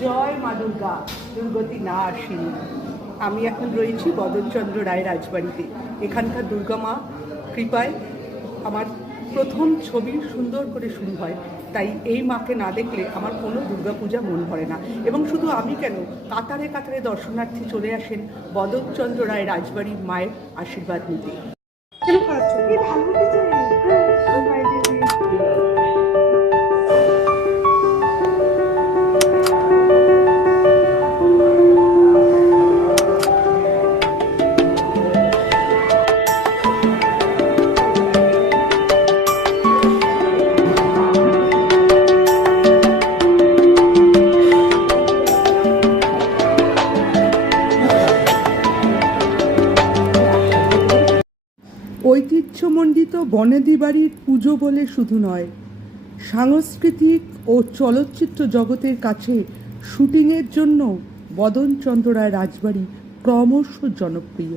জয় মা দুর্গা, দুর্গতি না আসেনি। আমি এখন রয়েছি বদনচন্দ্র রায় রাজবাড়িতে। এখানকার দুর্গা মা কৃপায় আমার প্রথম ছবি সুন্দর করে শুরু হয়। তাই এই মাকে না দেখলে আমার কোনো দুর্গাপূজা মন ভরে না। এবং শুধু আমি কেন, কাতারে কাতারে দর্শনার্থী চলে আসেন বদনচন্দ্র রায় রাজবাড়ির মায়ের আশীর্বাদ নিতে। ঐতিহ্যমণ্ডিত বনেদি বাড়ির পুজো বলে শুধু নয়, সাংস্কৃতিক ও চলচ্চিত্র জগতের কাছে শুটিংয়ের জন্য বদনচন্দ্র রায় রাজবাড়ি ক্রমশ জনপ্রিয়।